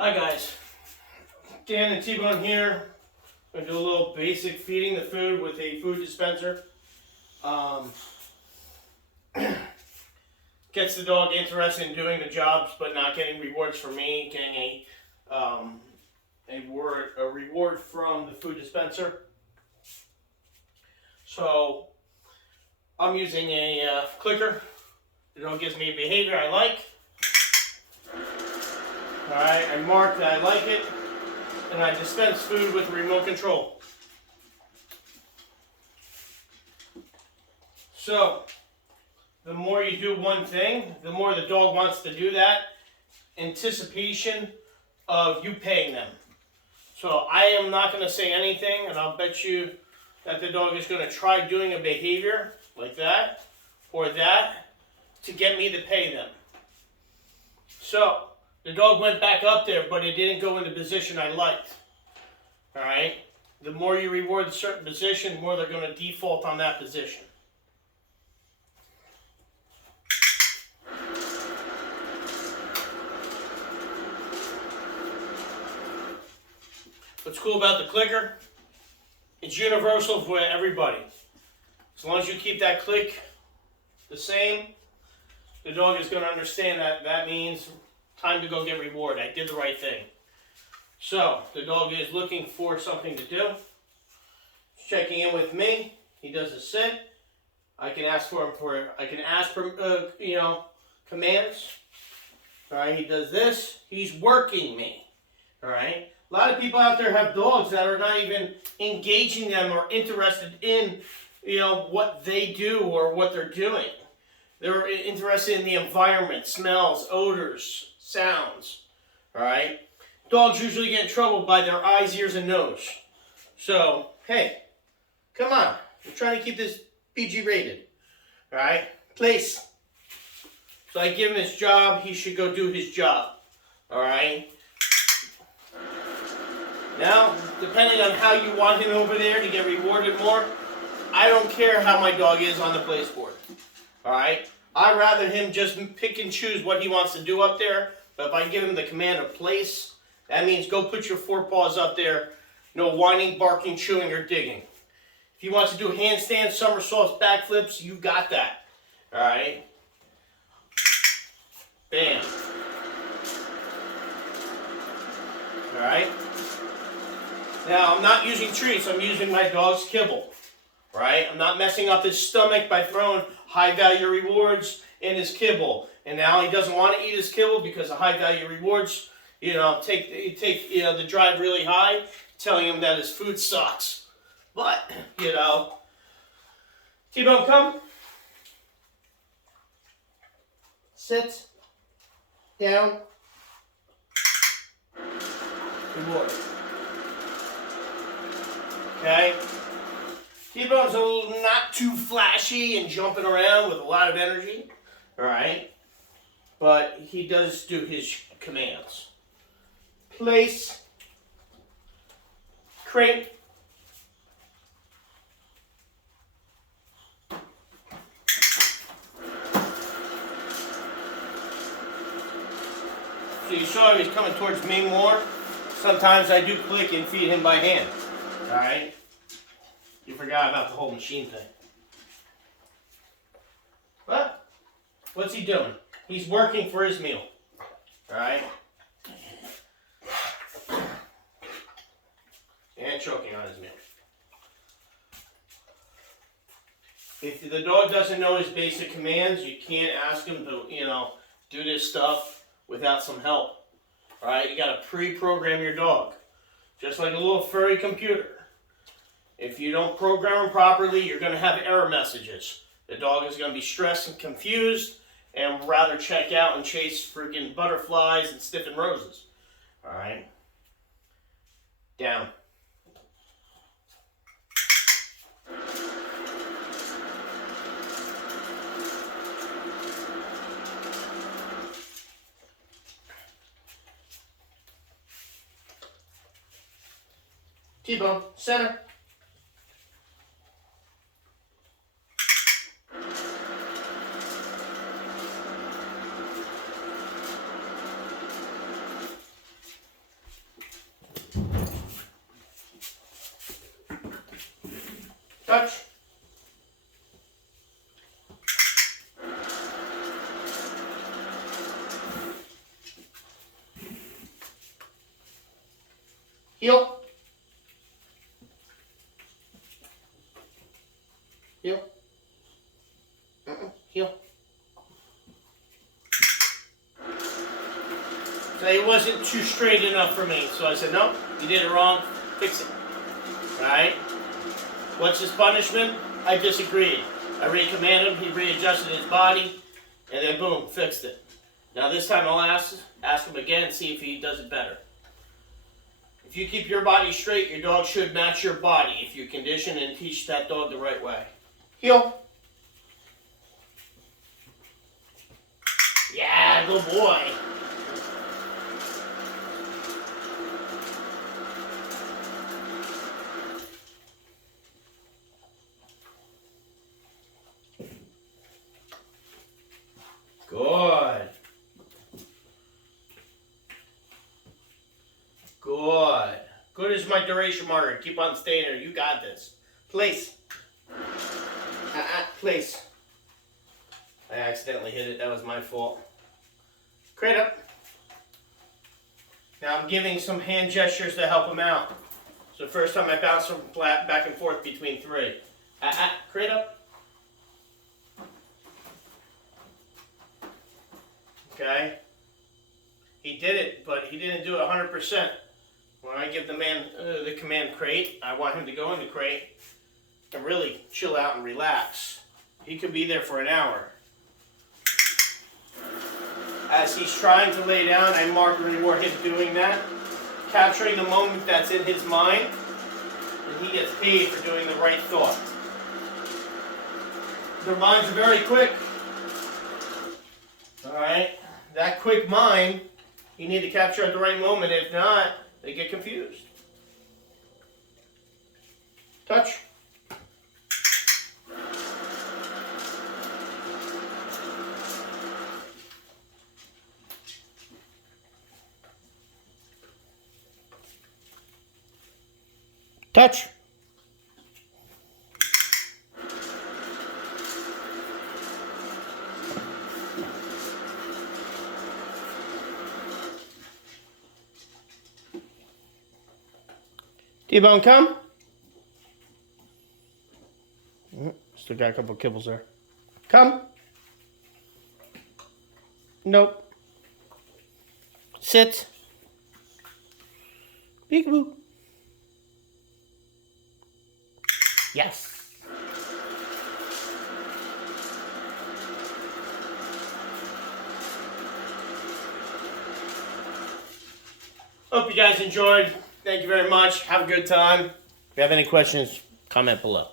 Hi guys, Dan and Tbone here. I'm going to do a little basic feeding the food with a food dispenser. Gets the dog interested in doing the jobs, but not getting rewards from me, getting a reward from the food dispenser. So I'm using a clicker. The dog gives me a behavior I like. Alright, I mark that I like it, and I dispense food with remote control. So, the more you do one thing, the more the dog wants to do that, anticipation of you paying them. So I am not going to say anything, and I'll bet you that the dog is going to try doing a behavior like that, or that, to get me to pay them. So, the dog went back up there, but it didn't go in the position I liked. Alright? The more you reward a certain position, the more they're going to default on that position. What's cool about the clicker? It's universal for everybody. As long as you keep that click the same, the dog is going to understand that that means time to go get reward. I did the right thing. So, the dog is looking for something to do. He's checking in with me. He does a sit. I can ask for commands. Alright, he does this. He's working me. Alright? A lot of people out there have dogs that are not even engaging them or interested in, what they do or what they're doing. They're interested in the environment, smells, odors, sounds. Alright? Dogs usually get in trouble by their eyes, ears, and nose. So, hey, come on. We're trying to keep this PG rated. Alright? Place. So I give him his job. He should go do his job. Alright? Now, depending on how you want him over there to get rewarded more, I don't care how my dog is on the place board. Alright? I'd rather him just pick and choose what he wants to do up there. But if I give him the command of place, that means go put your forepaws up there. No whining, barking, chewing, or digging. If he wants to do handstands, somersaults, backflips, you got that. Alright? Bam. Alright? Now, I'm not using treats. I'm using my dog's kibble. Right? I'm not messing up his stomach by throwing high-value rewards in his kibble. And now he doesn't want to eat his kibble because the high-value rewards, take the drive really high, telling him that his food sucks. But, Tbone, come. Sit. Down. Reward. Okay? Tbone's not too flashy and jumping around with a lot of energy. Alright? But he does do his commands. Place. Crate. So you saw he's coming towards me more. Sometimes I do click and feed him by hand. Alright? You forgot about the whole machine thing. But, what's he doing? He's working for his meal. Alright? And choking on his meal. If the dog doesn't know his basic commands, you can't ask him to, do this stuff without some help. Alright? You gotta pre-program your dog. Just like a little furry computer. If you don't program them properly, you're going to have error messages. The dog is going to be stressed and confused and rather check out and chase freaking butterflies and stiffen roses. Alright? Down. Tbone, center. Touch. Heel. Heel. Heel. So he wasn't too straight enough for me. So I said, no, you did it wrong. Fix it. Alright? What's his punishment? I disagreed. I re-commanded him. He readjusted his body. And then boom, fixed it. Now this time I'll ask him again and see if he does it better. If you keep your body straight, your dog should match your body if you condition and teach that dog the right way. Heel. Yeah, good boy. Good. Good. Good as my duration marker. Keep on staying there. You got this. Place. Place. I accidentally hit it. That was my fault. Crate up. Now I'm giving some hand gestures to help him out. So the first time I bounce from flat back and forth between three. Crate up. Okay. He did it, but he didn't do it 100%. When I give the man the command crate, I want him to go in the crate and really chill out and relax. He could be there for an hour. As he's trying to lay down, I mark and reward him doing that, capturing the moment that's in his mind, and he gets paid for doing the right thought. Their minds are very quick. Alright? That quick mind, you need to capture at the right moment. If not, they get confused. Touch. Touch. Tbone, come. Still got a couple of kibbles there. Come. Nope. Sit. Peekaboo. Yes. Hope you guys enjoyed. Thank you very much. Have a good time. If you have any questions, comment below.